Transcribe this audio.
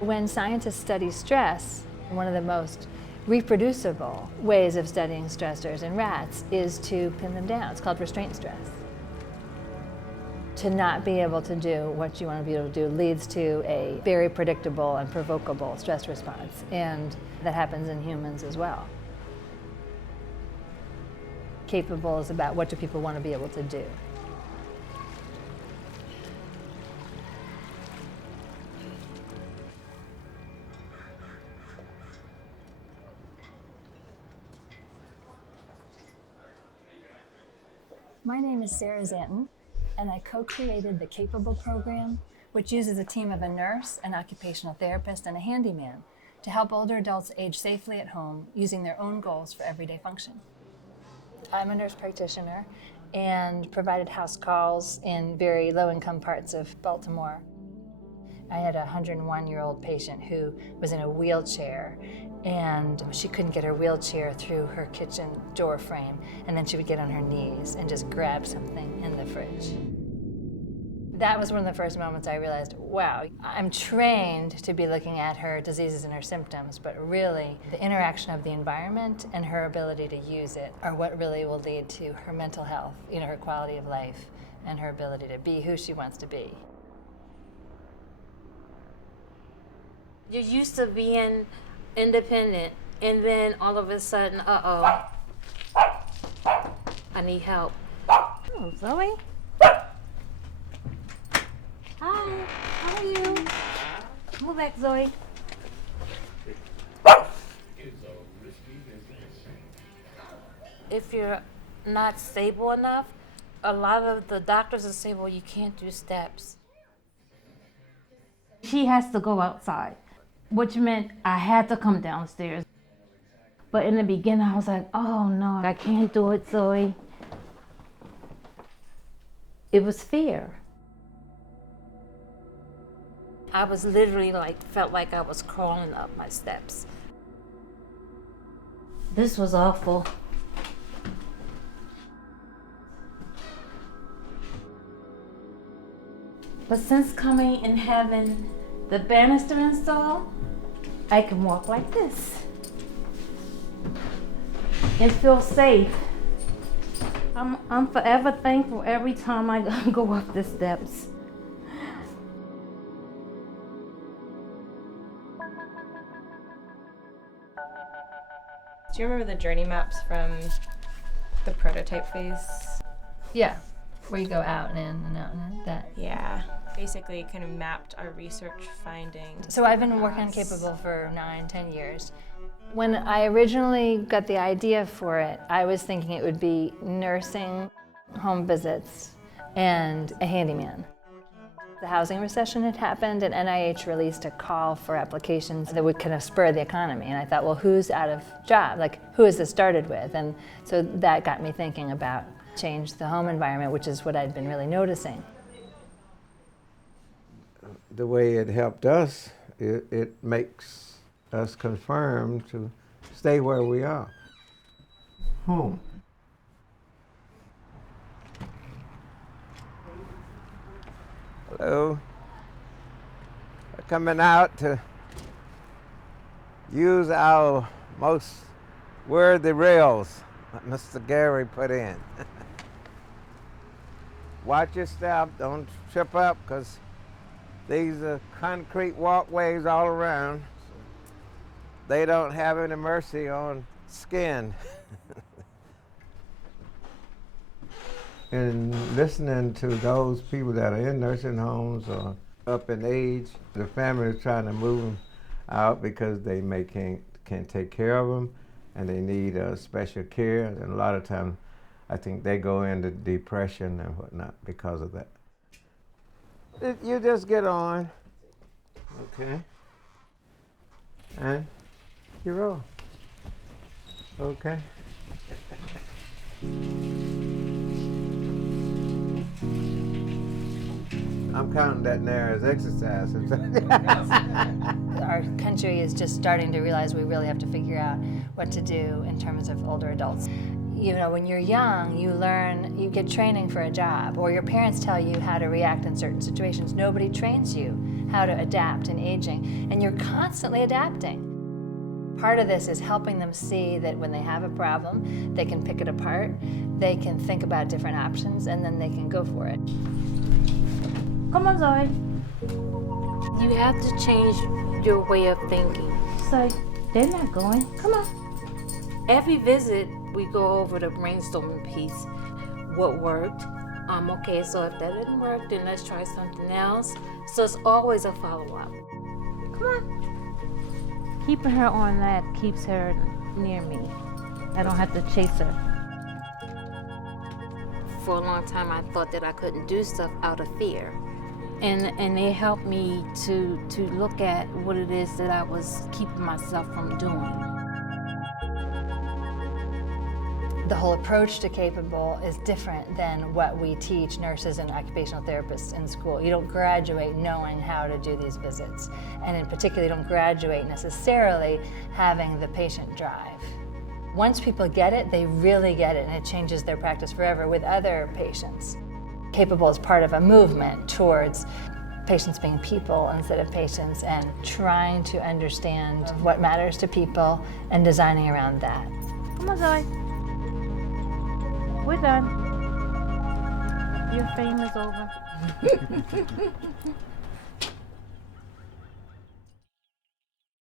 When scientists study stress, one of the most reproducible ways of studying stressors in rats is to pin them down. It's called restraint stress. To not be able to do what you want to be able to do leads to a very predictable and provocable stress response, and that happens in humans as well. Capable is about what do people want to be able to do. My name is Szanton, and I co-created the Capable program, which uses a team of a nurse, an occupational therapist, and a handyman to help older adults age safely at home using their own goals for everyday function. I'm a nurse practitioner and provided house calls in very low-income parts of Baltimore. I had a 101-year-old patient who was in a wheelchair, and she couldn't get her wheelchair through her kitchen door frame, and then she would get on her knees and just grab something in the fridge. That was one of the first moments I realized, wow, I'm trained to be looking at her diseases and her symptoms, but really the interaction of the environment and her ability to use it are what really will lead to her mental health, her quality of life, and her ability to be who she wants to be. You're used to being independent, and then all of a sudden, I need help. Oh, Zoe. Hi, how are you? Move back, Zoe. If you're not stable enough, a lot of the doctors will say, well, you can't do steps. She has to go outside, which meant I had to come downstairs. But in the beginning, I was like, oh no, I can't do it, Zoe. It was fear. I was literally felt like I was crawling up my steps. This was awful. But since coming and having the banister installed, I can walk like this and feel safe. I'm forever thankful every time I go up the steps. Do you remember the journey maps from the prototype phase? Yeah, where you go out and in and out and in, that. Yeah, basically kind of mapped our research findings. So I've been working on Capable for 9-10 years. When I originally got the idea for it, I was thinking it would be nursing, home visits, and a handyman. The housing recession had happened, and NIH released a call for applications that would kind of spur the economy. And I thought, well, who's out of job? Who has this started with? And so that got me thinking about change the home environment, which is what I'd been really noticing. The way it helped us, it makes us confirm to stay where we are. Home. Hello. We're coming out to use our most worthy rails that Mr. Gary put in. Watch your step, don't trip up, because these are concrete walkways all around. They don't have any mercy on skin. And listening to those people that are in nursing homes or up in age, the family is trying to move them out because they can't take care of them and they need special care. And a lot of times, I think they go into depression and whatnot because of that. You just get on, okay? And you roll, okay? I'm counting that now as exercise. Our country is just starting to realize we really have to figure out what to do in terms of older adults. You know, when you're young, you learn, you get training for a job, or your parents tell you how to react in certain situations. Nobody trains you how to adapt in aging, and you're constantly adapting. Part of this is helping them see that when they have a problem, they can pick it apart, they can think about different options, and then they can go for it. Come on, Zoe. You have to change your way of thinking. So they're not going. Come on. Every visit, we go over the brainstorming piece. What worked? Okay, so if that didn't work, then let's try something else. So it's always a follow-up. Come on. Keeping her on that keeps her near me. I don't have to chase her. For a long time, I thought that I couldn't do stuff out of fear. And they helped me to look at what it is that I was keeping myself from doing. The whole approach to Capable is different than what we teach nurses and occupational therapists in school. You don't graduate knowing how to do these visits. And in particular, you don't graduate necessarily having the patient drive. Once people get it, they really get it, and it changes their practice forever with other patients. Capable is part of a movement towards patients being people instead of patients, and trying to understand what matters to people and designing around that. Come on, Zoe. We're done. Your fame is over.